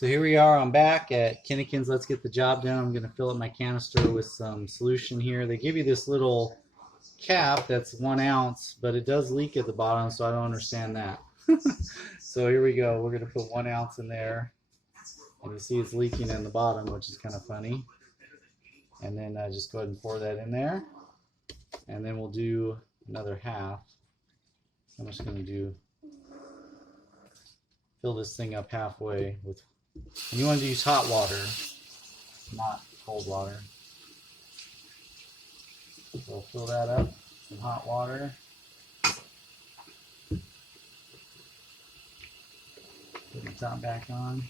So here we are, I'm back at Kinnikin's Let's Get the Job Done. I'm going to fill up my canister with some solution here. They give you this little cap that's 1 ounce, but it does leak at the bottom, so I don't understand that. So here we go. We're going to put 1 ounce in there. And you see it's leaking in the bottom, which is kind of funny. And then just go ahead and pour that in there. And then we'll do another half. I'm just going to fill this thing up halfway with. And you want to use hot water, not cold water. So we'll fill that up, some hot water. Put the top back on.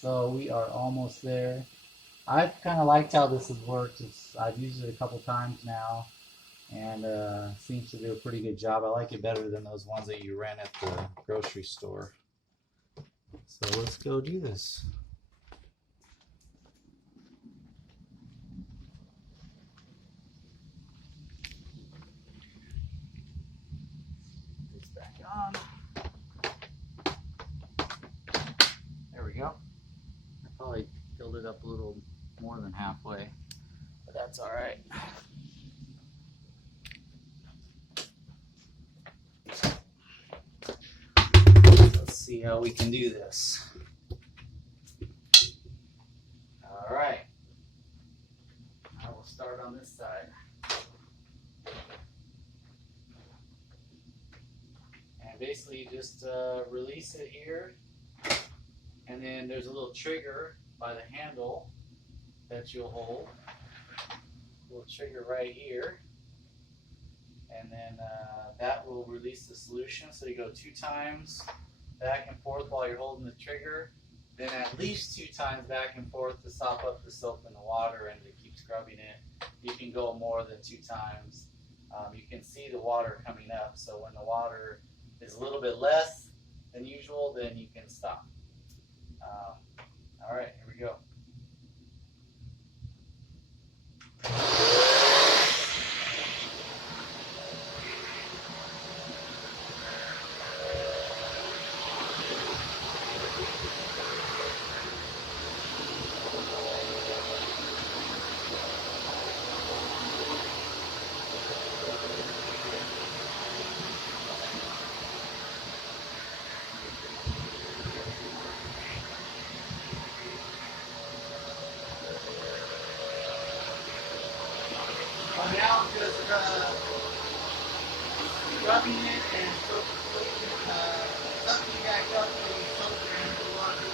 So we are almost there. I've kind of liked how this has worked. I've used it a couple times now, and seems to do a pretty good job. I like it better than those ones that you rent at the grocery store. So let's go do this. Put this back on. There we go. I probably filled it up a little more than halfway, but that's all right. Let's see how we can do this. All right. I will start on this side. And basically just release it here. And then there's a little trigger by the handle that you'll hold. A little trigger right here. And then that will release the solution. So you go 2 times back and forth while you're holding the trigger. Then at least 2 times back and forth to sop up the soap in the water and to keep scrubbing it. You can go more than 2 times. You can see the water coming up. So when the water is a little bit less than usual, then you can stop. All right, here we go. Now I'm just rubbing it and sucking back up the soap and the water.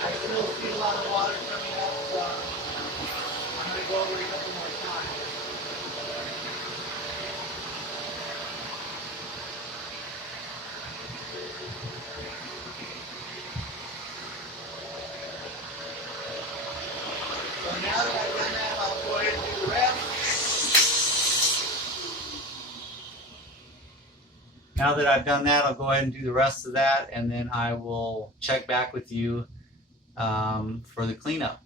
I still see a lot of water coming up, so I'm going to go over it a couple more times. So now that I've done that, I'll go ahead and do the rest. Now that I've done that, I'll go ahead and do the rest of that, and then I will check back with you for the cleanup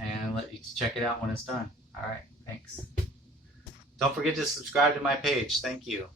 and let you check it out when it's done. All right, thanks. Don't forget to subscribe to my page. Thank you.